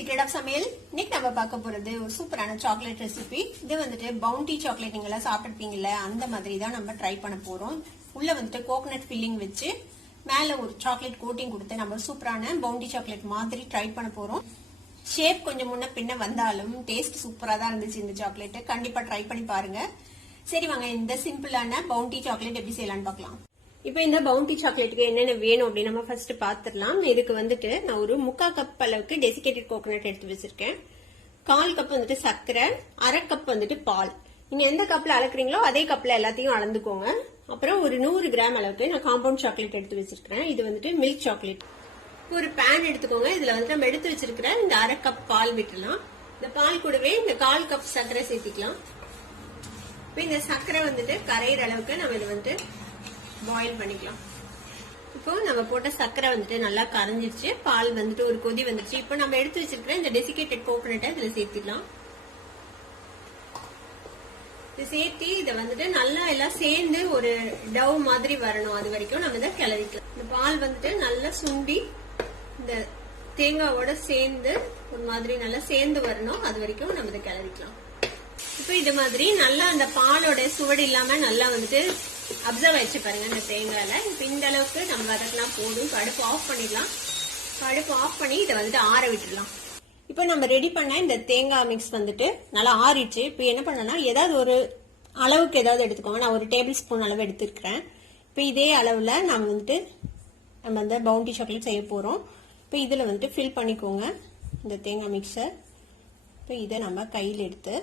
Secret of சமையல். இன்னைக்கு நம்ம பார்க்க போறது ஒரு சூப்பரான சாக்லேட் ரெசிபி. இது வந்துட்டு பவுண்டி சாக்லேட் நீங்க எல்லாம் சாப்பிட்டுருப்பீங்கல்ல, அந்த மாதிரி தான் நம்ம ட்ரை பண்ண போறோம். உள்ள வந்துட்டு கோகனட் ஃபில்லிங் வச்சு மேல ஒரு சாக்லேட் கோட்டிங் கொடுத்து நம்ம சூப்பரான பவுண்டி சாக்லேட் மாதிரி ட்ரை பண்ண போறோம். ஷேப் கொஞ்சம் முன்ன பின்ன வந்தாலும் டேஸ்ட் சூப்பரா தான் இருந்துச்சு இந்த சாக்லேட். கண்டிப்பா ட்ரை பண்ணி பாருங்க. சரி வாங்க, இந்த சிம்பிளான பவுண்டி சாக்லேட் எப்படி செய்யலாம்னு பார்க்கலாம். இப்போ இந்த பவுண்டி சாக்லேட்டுக்கு என்னென்ன வேணும் அப்படின்னு நம்ம ஃபர்ஸ்ட் பாத்துடலாம். இதுக்கு வந்துட்டு நான் ஒரு 3/4 கப் அளவுக்கு டெசிகேட்டட் கோகனட் எடுத்து வச்சிருக்கேன். 1/4 கப் வந்துட்டு சர்க்கரை, 1/2 கப் வந்துட்டு பால். நீங்க எந்த கப்ல அளக்குறீங்களோ அதே கப்ல எல்லாத்தையும் அளந்துக்கோங்க. அப்புறம் ஒரு 100 கிராம் அளவுக்கு நான் காம்பவுண்ட் சாக்லேட் எடுத்து வச்சிருக்கேன். இது வந்துட்டு மில்க் சாக்லேட். ஒரு பேன் எடுத்துக்கோங்க. இதுல வந்து நம்ம எடுத்து வச்சிருக்கிற இந்த 1/2 கப் பால் விட்டுலாம். இந்த பால் கூடவே இந்த 1/4 கப் சர்க்கரை சேர்த்திக்கலாம். இப்போ இந்த சர்க்கரை வந்துட்டு கரையிற அளவுக்கு நம்ம இதை வந்துட்டு பாயில் பண்ணிக்கலாம். இப்போ நம்ம போட்ட சர்க்கரை வந்துட்டு நல்லா கரைஞ்சிருச்சு. பால் வந்துட்டு ஒரு கொதி வந்துருச்சு. இப்போ நம்ம எடுத்து வச்சிருக்கிற இந்த டெசிகேட்டட் கோகனட்டை இதுல சேர்த்திடலாம். இது சேர்த்தி இதை வந்துட்டு நல்லா எல்லாம் சேர்ந்து ஒரு டவ் மாதிரி வரணும். அது வரைக்கும் நம்ம இதை கிளறிக்கலாம். இந்த பால் வந்துட்டு நல்லா சுண்டி இந்த தேங்காவோட சேர்ந்து ஒரு மாதிரி நல்லா சேர்ந்து வரணும். அது வரைக்கும் நம்ம இதை கிளறிக்கலாம். இப்போ இது மாதிரி நல்லா அந்த பாலோட சுவடு இல்லாம நல்லா வந்துட்டு அப்சர்வ் ஆயிடுச்சு பாருங்க இந்த தேங்காயில. இப்ப இந்த அளவுக்கு நம்ம வதக்கலாம் போதும். அடுப்பு ஆஃப் பண்ணிடலாம். அடுப்பு ஆஃப் பண்ணி இதை வந்துட்டு ஆற விட்டுடலாம். இப்போ நம்ம ரெடி பண்ண இந்த தேங்காய் மிக்ஸ் வந்துட்டு நல்லா ஆறிடுச்சு. இப்போ என்ன பண்ணனா ஏதாவது ஒரு அளவுக்கு ஏதாவது எடுத்துக்கோங்க. நான் ஒரு டேபிள் ஸ்பூன் அளவு எடுத்துருக்கிறேன். இப்போ இதே அளவுல நம்ம வந்துட்டு நம்ம அந்த பவுண்டி சாக்லேட் செய்ய போறோம். இப்போ இதுல வந்துட்டு ஃபில் பண்ணிக்கோங்க இந்த தேங்காய் மிக்ஸை. இப்போ இதை நம்ம கையில் எடுத்து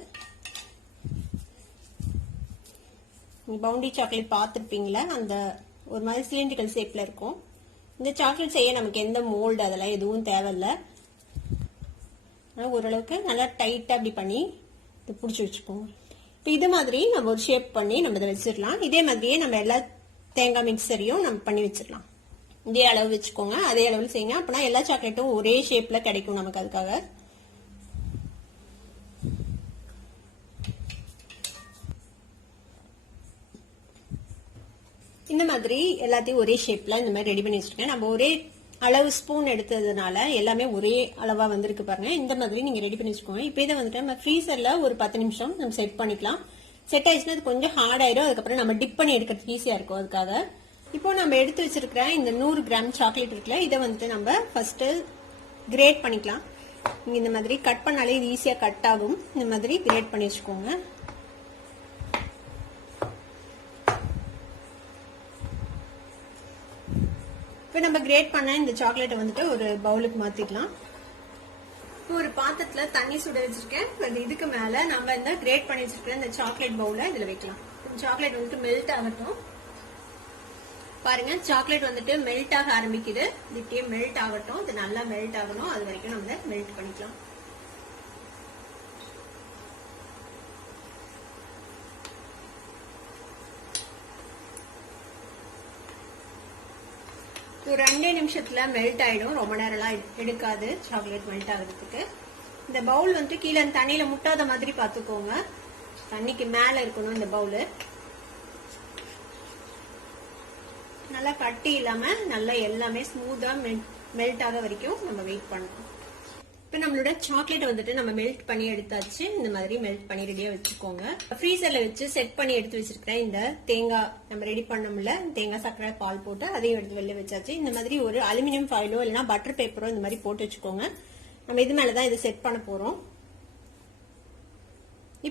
பவுண்டி சாக்லேட் பார்த்துருப்பீங்களா, அந்த ஒரு மாதிரி சிலிண்ட்ரிக்கல் ஷேப்ல இருக்கும். இந்த சாக்லேட் செய்ய நமக்கு எந்த மோல்டு அதெல்லாம் எதுவும் தேவையில்லை. ஓரளவுக்கு நல்லா டைட்டா அப்படி பண்ணி இது பிடிச்சி வச்சுக்கோங்க. இப்போ இது மாதிரி நம்ம ஒரு ஷேப் பண்ணி நம்ம இதை வச்சிடலாம். இதே மாதிரியே நம்ம எல்லா தேங்காய் மிக்சரையும் நம்ம பண்ணி வச்சிடலாம். இதே அளவு வச்சுக்கோங்க. அதே அளவில் செய்யுங்க. அப்படின்னா எல்லா சாக்லேட்டும் ஒரே ஷேப்ல கிடைக்கும் நமக்கு. அதுக்காக இந்த மாதிரி எல்லாத்தையும் ஒரே ஷேப்ல இந்த மாதிரி ரெடி பண்ணி வச்சிருக்கேன். நம்ம ஒரே அளவு ஸ்பூன் எடுத்ததுனால எல்லாமே ஒரே அளவா வந்திருக்கு பாருங்க. இந்த மாதிரி நீங்க ரெடி பண்ணி வச்சுக்கோங்க. இப்போ இதை வந்துட்டு நம்ம ஃப்ரீசர்ல ஒரு 10 நிமிஷம் நம்ம செட் பண்ணிக்கலாம். செட் ஆயிடுச்சுன்னா அது கொஞ்சம் ஹார்ட் ஆயிடும். அதுக்கப்புறம் நம்ம டிப் பண்ணி எடுக்கிறது ஈஸியா இருக்கும். அதுக்காக இப்போ நம்ம எடுத்து வச்சிருக்கிற இந்த 100 கிராம் சாக்லேட் இருக்குல்ல, இதை வந்துட்டு நம்ம ஃபர்ஸ்ட் கிரேட் பண்ணிக்கலாம். நீங்க இந்த மாதிரி கட் பண்ணாலே இது ஈஸியா கட் ஆகும். இந்த மாதிரி கிரேட் பண்ணி வச்சுக்கோங்க. இப்போ நம்ம கிரேட் பண்ண இந்த சாக்லேட்டை வந்துட்டு ஒரு பவுலுக்கு மாத்திக்கலாம். இப்போ ஒரு பாத்திரத்துல தண்ணி சுட வச்சிருக்கேன். இதுக்கு மேல நம்ம இந்த கிரேட் பண்ணி வச்சிருக்கிற இந்த சாக்லேட் பவுல இதுல வைக்கலாம். சாக்லேட் வந்துட்டு மெல்ட் ஆகட்டும். பாருங்க, சாக்லேட் வந்துட்டு மெல்ட் ஆக ஆரம்பிக்குது. இப்படியே மெல்ட் ஆகட்டும். இது நல்லா மெல்ட் ஆகணும். அது வரைக்கும் நம்ம மெல்ட் பண்ணிக்கலாம். ஒரு 2 நிமிஷத்துல மெல்ட் ஆயிடும். ரொம்ப நேரம்லாம் எடுக்காது சாக்லேட் மெல்ட் ஆகுறதுக்கு. இந்த பவுல் வந்துட்டு கீழே தண்ணியில முட்டாத மாதிரி பாத்துக்கோங்க. தண்ணிக்கு மேல இருக்கணும் இந்த பவுல். நல்லா கட்டி இல்லாம நல்லா எல்லாமே ஸ்மூத்தா மெல்ட் ஆக வரைக்கும் நம்ம வெயிட் பண்ணணும். இப்ப நம்மளோட சாக்லேட் வந்துட்டு நம்ம மெல்ட் பண்ணி எடுத்தாச்சு. இந்த மாதிரி மெல்ட் பண்ணி ரெடியா வச்சுக்கோங்க. ஃப்ரீசர்ல வச்சு செட் பண்ணி எடுத்து வச்சிருக்கிறேன் இந்த தேங்காய் நம்ம ரெடி பண்ணோம்ல, தேங்காய் சர்க்கரை பால் போட்டு அதையும் எடுத்து வெளில வச்சாச்சு. இந்த மாதிரி ஒரு அலுமினியம் ஃபாயிலோ இல்லைன்னா பட்டர் பேப்பரோ இந்த மாதிரி போட்டு வச்சுக்கோங்க. நம்ம இது மேலதான் இதை செட் பண்ண போறோம்.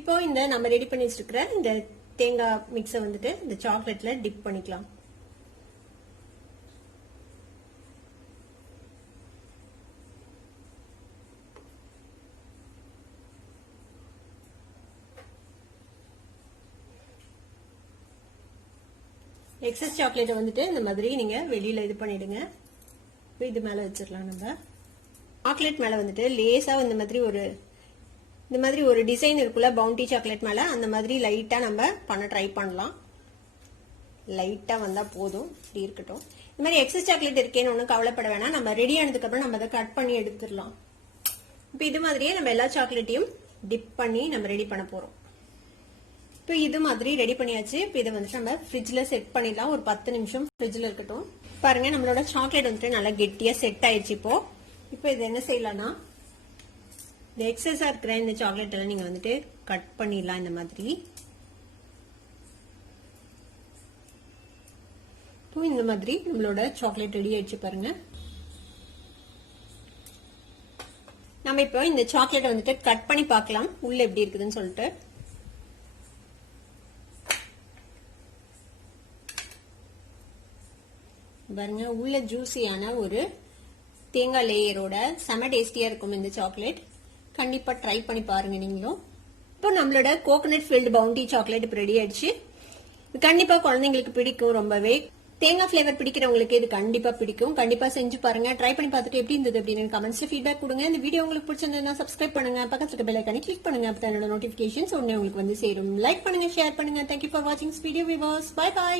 இப்போ இந்த நம்ம ரெடி பண்ணி வச்சிருக்கிற இந்த தேங்காய் மிக்ஸை வந்துட்டு இந்த சாக்லேட்ல டிப் பண்ணிக்கலாம். எக்ஸஸ் சாக்லேட்டை வந்துட்டு இந்த மாதிரி நீங்க வெளியில இது பண்ணிடுங்க. இது மேல வச்சிடலாம். நம்ம சாக்லேட் மேல வந்துட்டு லேசா இந்த மாதிரி ஒரு டிசைன் இருக்குல்ல பவுண்டி சாக்லேட் மேல, அந்த மாதிரி லைட்டா நம்ம பண்ண ட்ரை பண்ணலாம். லைட்டா வந்தா போதும். இப்படி இருக்கட்டும். இந்த மாதிரி எக்ஸஸ் சாக்லேட் இருக்கேன்னு ஒன்னும் கவலைப்பட வேணாம். நம்ம ரெடி ஆனதுக்கு அப்புறம் நம்ம அதை கட் பண்ணி எடுத்துடலாம். இப்ப இது மாதிரியே நம்ம எல்லா சாக்லேட்டையும் டிப் பண்ணி நம்ம ரெடி பண்ண போறோம். இப்போ இது மாதிரி ரெடி பண்ணியாச்சு. இப்போ இதை வந்துட்டு நம்ம ஃப்ரிட்ஜ்ல செட் பண்ணிடலாம். ஒரு 10 நிமிஷம் ஃப்ரிட்ஜ்ல இருக்கட்டும். பாருங்க, நம்மளோட சாக்லேட் வந்துட்டு நல்லா கெட்டியா செட் ஆயிடுச்சு. இப்போ இது என்ன செய்யலாம்னா இந்த எக்ஸஸா இருக்கிற இந்த சாக்லேட் எல்லாம் நீங்க வந்துட்டு கட் பண்ணிடலாம் இந்த மாதிரி. இந்த மாதிரி நம்மளோட சாக்லேட் ரெடி ஆயிடுச்சு பாருங்க. நம்ம இப்போ இந்த சாக்லேட் வந்துட்டு கட் பண்ணி பார்க்கலாம் உள்ள எப்படி இருக்குதுன்னு சொல்லிட்டு. பாருங்க உள்ள ஜூசியான ஒரு தேங்காய் லேயரோட செம டேஸ்டியா இருக்கும் இந்த சாக்லேட். கண்டிப்பா ட்ரை பண்ணி பாருங்க நீங்களும். இப்போ நம்மளோட கோகனட் ஃபில்டு பவுண்டி சாக்லேட் இப்போ ரெடி ஆயிடுச்சு. கண்டிப்பா குழந்தைங்களுக்கு பிடிக்கும் ரொம்பவே. தேங்காய் ஃபிளேவர் பிடிக்கிறவங்களுக்கு இது கண்டிப்பா பிடிக்கும். கண்டிப்பா செஞ்சு பாருங்க. ட்ரை பண்ணி பார்த்துட்டு எப்படி இருந்தது அப்படின்னு கமெண்ட்ஸ்ல ஃபீட்பேக் கொடுங்க. இந்த வீடியோ உங்களுக்கு பிடிச்சிருந்தா சப்ஸ்கிரைப் பண்ணுங்க, பக்கத்துல இருக்க பெல் ஐகானை கிளிக் பண்ணுங்க. அப்பதான் என்னோட நோட்டிபிகேஷன்ஸ் உடனே உங்களுக்கு வந்து சேரும். லைக் பண்ணுங்க, ஷேர் பண்ணுங்க. தேங்க்யூ ஃபார் வாட்சிங் வீடியோ வியூவர்ஸ். Bye by.